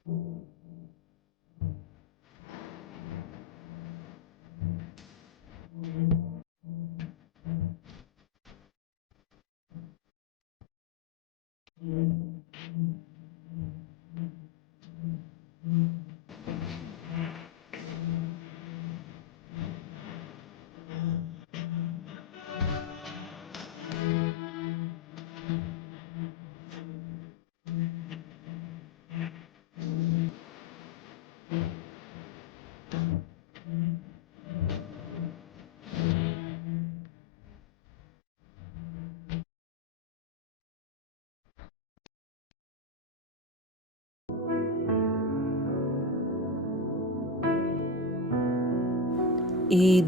ಈ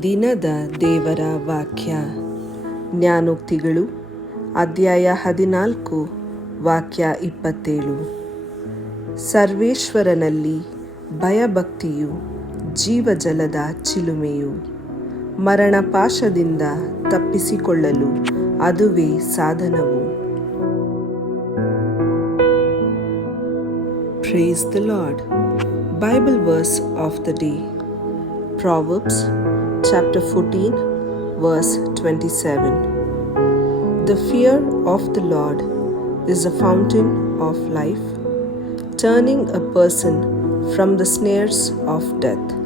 ದಿನದ ದೇವರ ವಾಕ್ಯ ಜ್ಞಾನೋಕ್ತಿಗಳು ಅಧ್ಯಾಯ 14 ವಾಕ್ಯ 27. ಸರ್ವೇಶ್ವರನಲ್ಲಿ ಭಯಭಕ್ತಿಯು ಜೀವಜಲದ ಚಿಲುಮೆಯು, ಮರಣ ಪಾಶದಿಂದ ತಪ್ಪಿಸಿಕೊಳ್ಳಲು ಅದುವೇ ಸಾಧನವು. Praise the Lord. Bible verse of the day. Proverbs chapter 14 verse 27. The fear of the Lord is a fountain of life, turning a person from the snares of death.